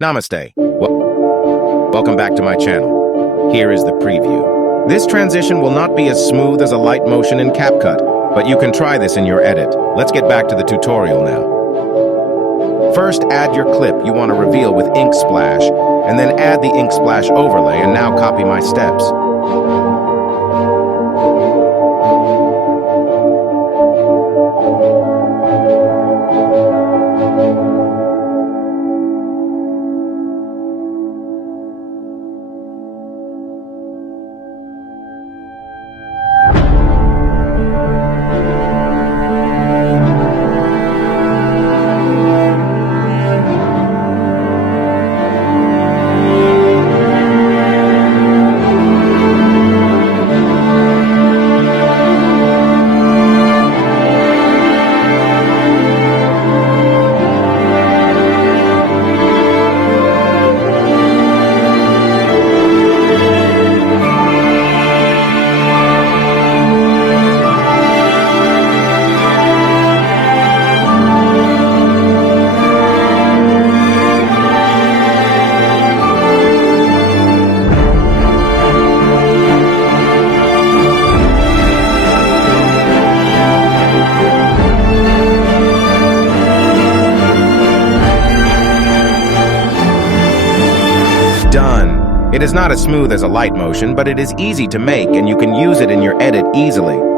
Namaste. Welcome back to my channel. Here is the preview. This transition will not be as smooth as a light motion in CapCut, but you can try this in your edit. Let's get back to the tutorial now. First, add your clip you want to reveal with ink splash, and then add the ink splash overlay, and now copy my steps. Done. It is not as smooth as a light motion, but it is easy to make and you can use it in your edit easily.